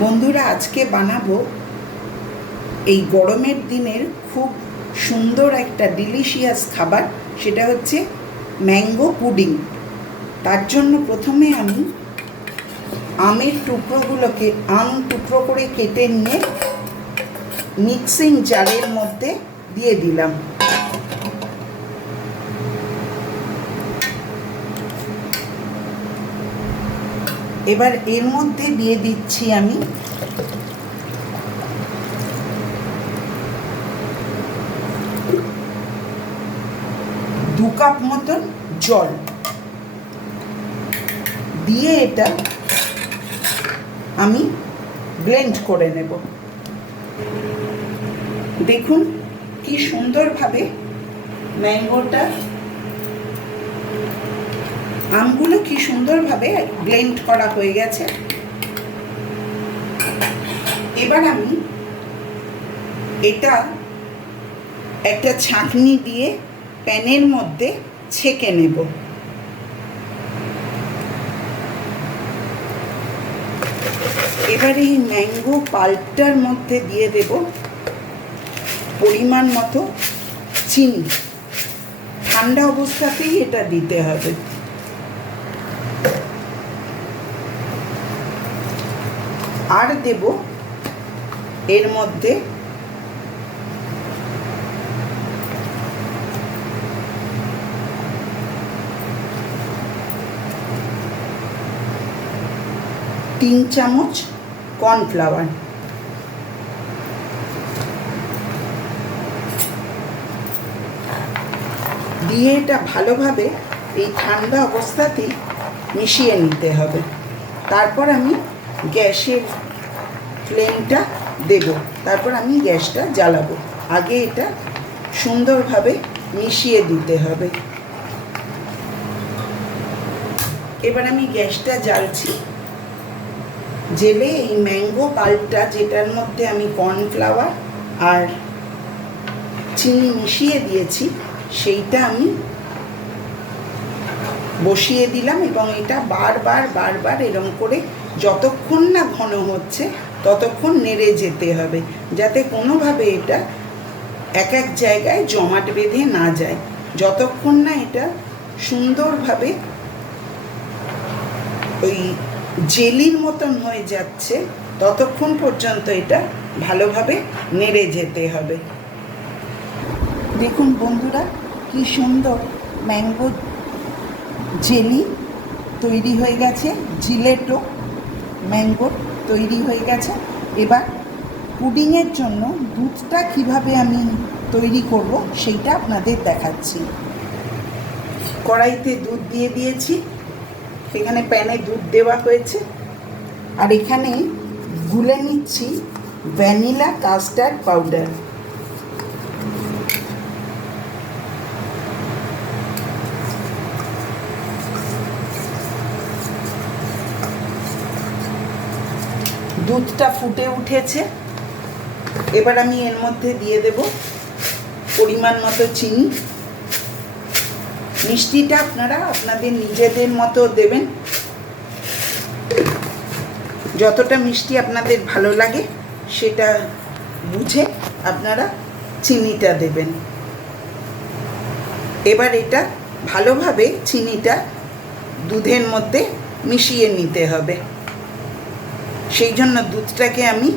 বন্ধুরা, আজকে বানাবো এই গরমের দিনের খুব সুন্দর একটা ডিলিশিয়াস খাবার। সেটা হচ্ছে ম্যাঙ্গো পুডিং। তার জন্য প্রথমে আমি আমের টুকরোগুলোকে টুকরো করে কেটে নিয়ে মিক্সিং জারের মধ্যে দিয়ে দিলাম। এবার এর মধ্যে দিয়ে দিচ্ছি আমি 2 কাপ মতন জল দিয়ে এটা আমি ব্লেন্ড করে নেব। দেখুন কি সুন্দরভাবে ম্যাঙ্গোটা, আমগুলো কি সুন্দরভাবে ব্লেন্ড করা হয়ে গেছে। এবার আমি এটা একটা ছাঁকনি দিয়ে প্যানের মধ্যে ছেঁকে নেব। এবার এই ম্যাঙ্গো পাল্পটার মধ্যে দিয়ে দেব পরিমাণ মতো চিনি। ঠান্ডা অবস্থাতেই এটা দিতে হবে। আর দেব এর মধ্যে তিন চামচ কর্নফ্লাওয়ার। দিয়ে এটা ভালোভাবে এই ঠান্ডা অবস্থাতেই মিশিয়ে নিতে হবে। তারপর আমি গ্যাসের ফ্লেমটা দেব, তারপর আমি গ্যাসটা জ্বালাবো। আগে এটা সুন্দরভাবে মিশিয়ে দিতে হবে। এবার আমি গ্যাসটা জ্বালছি। জেলে এই ম্যাঙ্গো পাল্পটা, যেটার মধ্যে আমি কর্নফ্লাওয়ার আর চিনি মিশিয়ে দিয়েছি, সেইটা আমি বসিয়ে দিলাম এবং এটা বারবার এরকম করে যতক্ষণ না ঘন হচ্ছে ততক্ষণ নেড়ে যেতে হবে, যাতে কোনোভাবে এটা এক এক জায়গায় জমাট বেঁধে না যায়। যতক্ষণ না এটা সুন্দরভাবে ওই জেলির মতন হয়ে যাচ্ছে ততক্ষণ পর্যন্ত এটা ভালোভাবে নেড়ে যেতে হবে। দেখুন বন্ধুরা, কি সুন্দর ম্যাঙ্গো জেলি তৈরি হয়ে গেছে, জিলেটো ম্যাঙ্গো তৈরি হয়ে গেছে। এবার পুডিংয়ের জন্য দুধটা কিভাবে আমি তৈরি করব সেইটা আপনাদের দেখাচ্ছি। কড়াইতে দুধ দিয়ে দিয়েছি, এখানে প্যানে দুধ দেওয়া হয়েছে, আর এখানে গুলে নিচ্ছি ভ্যানিলা কাস্টার্ড পাউডার। দুধটা ফুটে উঠেছে। এবার আমি এর মধ্যে দিয়ে দেব পরিমাণ মতো চিনি। মিষ্টিটা আপনারা আপনাদের নিজেদের মতো দেবেন, যতটা মিষ্টি আপনাদের ভালো লাগে সেটা বুঝে আপনারা চিনিটা দেবেন। এবার এটা ভালোভাবে চিনিটা দুধের মধ্যে মিশিয়ে নিতে হবে। সেই জন্য দুধটাকে আমি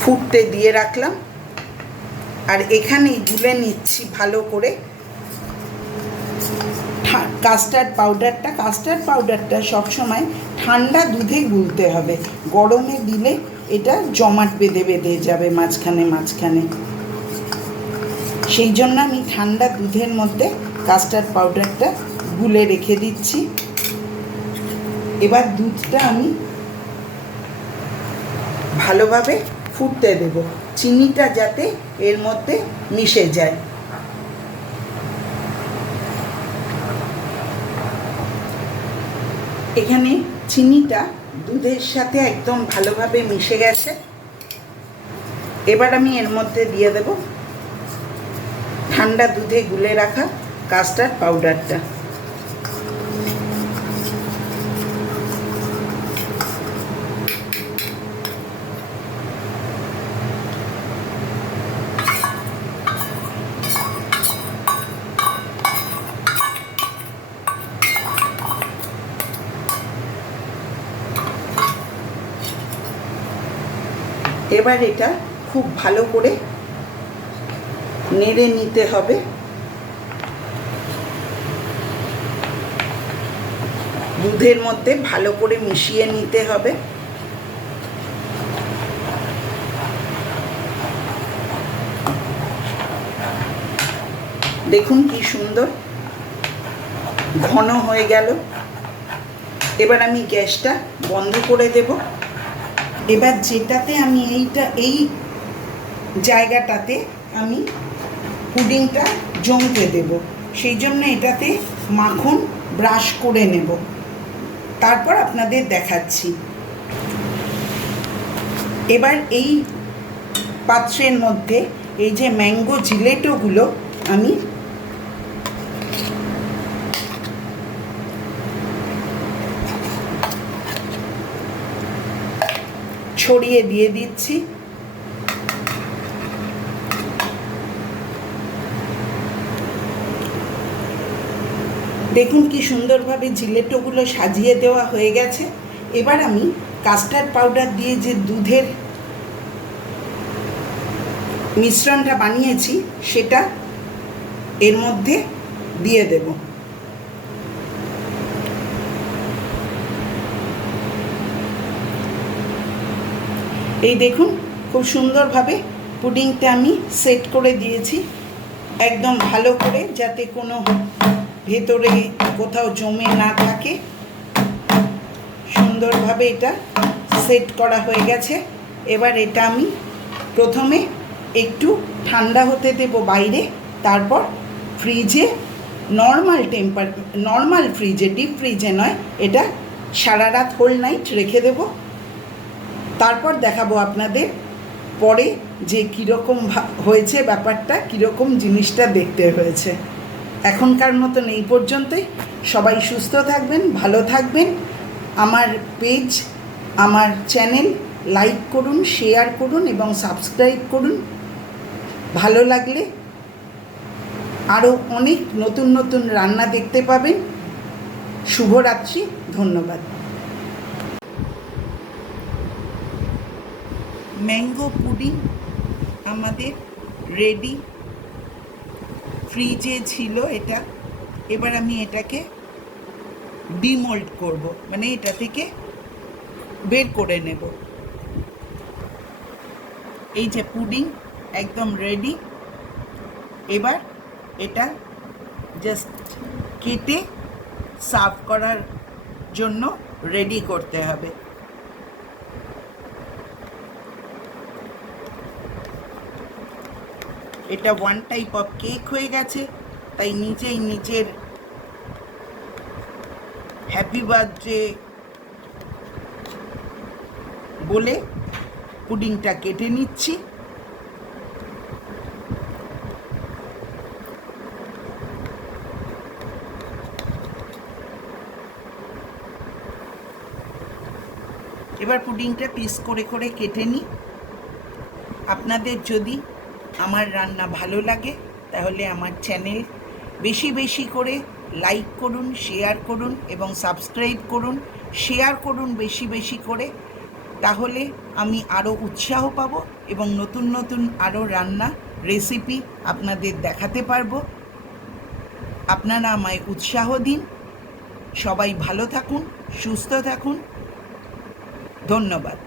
ফুটতে দিয়ে রাখলাম, আর এখানেই গুলে নিচ্ছি ভালো করে কাস্টার্ড পাউডারটা। কাস্টার্ড পাউডারটা সবসময় ঠান্ডা দুধে গুলতে হবে, গরমে দিলে এটা জমাট বেঁধে বেঁধে যাবে মাঝখানে। সেই জন্য আমি ঠান্ডা দুধের মধ্যে কাস্টার্ড পাউডারটা গুলে রেখে দিচ্ছি। এবার দুধটা আমি ভালোভাবে ফুটতে দেব, চিনিটা যাতে এর মধ্যে মিশে যায়। এখানে চিনিটা দুধের সাথে একদম ভালোভাবে মিশে গেছে। এবার আমি এর মধ্যে দিয়ে দেব ঠান্ডা দুধে গুলে রাখা কাস্টার্ড পাউডারটা। এবার এটা খুব ভালো করে নেড়ে নিতে হবে। দুধের মধ্যে ভালো করে মিশিয়ে নিতে হবে। দেখুন কি সুন্দর ঘন হয়ে গেল। এবার আমি গ্যাসটা বন্ধ করে দেব। এবার যেটাতে আমি এই জায়গাটাতে আমি পুডিংটা জমতে দেব, সেই জন্য এটাতে মাখন ব্রাশ করে নেব, তারপর আপনাদের দেখাচ্ছি। এবার এই পাত্রের মধ্যে এই যে ম্যাঙ্গো জিলেটোগুলো আমি ছড়িয়ে দিয়ে দিচ্ছি। দেখুন কি সুন্দরভাবে জিলেটোগুলো সাজিয়ে দেওয়া হয়ে গেছে। এবার আমি কাস্টার্ড পাউডার দিয়ে যে দুধের মিশ্রণটা বানিয়েছি সেটা এর মধ্যে দিয়ে দেব। এই দেখুন খুব সুন্দরভাবে পুডিংটা আমি সেট করে দিয়েছি, একদম ভালো করে, যাতে কোনো ভেতরে কোথাও জমে না থাকে। সুন্দরভাবে এটা সেট করা হয়ে গেছে। এবার এটা আমি প্রথমে একটু ঠান্ডা হতে দেব বাইরে, তারপর ফ্রিজে নর্মাল ফ্রিজে, ডিপ ফ্রিজে নয়, এটা সারা রাত হোল নাইট রেখে দেব। তারপর দেখাবো আপনাদের পরে যে কীরকম হয়েছে ব্যাপারটা, কীরকম জিনিসটা দেখতে হয়েছে। এখনকার মতন এই পর্যন্তই। সবাই সুস্থ থাকবেন, ভালো থাকবেন। আমার পেজ, আমার চ্যানেল লাইক করুন, শেয়ার করুন এবং সাবস্ক্রাইব করুন। ভালো লাগলে আরও অনেক নতুন নতুন রান্না দেখতে পাবেন। শুভরাত্রি, ধন্যবাদ। ম্যাঙ্গো পুডিং আমাদের রেডি, ফ্রিজে ছিল এটা। এবার আমি এটাকে ডিমোল্ড করব, মানে এটা থেকে বের করে নেব। এই যে পুডিং একদম রেডি। এবার এটা জাস্ট কেটে সার্ভ করার জন্য রেডি করতে হবে। এটা ওয়ান টাইপ অফ কেক হয়ে গেছে, তাই নিজেই নিজের হ্যাপি বার্থডে বলে পুডিংটা কেটে নিচ্ছি। এবার পুডিংটা পিস করে করে কেটে নিই। আপনাদের যদি আমার রান্না ভালো লাগে তাহলে আমার চ্যানেল বেশি বেশি করে লাইক করুন, শেয়ার করুন এবং সাবস্ক্রাইব করুন। শেয়ার করুন বেশি বেশি করে, তাহলে আমি আরও উৎসাহ পাবো এবং নতুন নতুন আরও রান্না রেসিপি আপনাদের দেখাতে পারবো। আপনারা আমায় উৎসাহ দিন। সবাই ভালো থাকুন, সুস্থ থাকুন। ধন্যবাদ।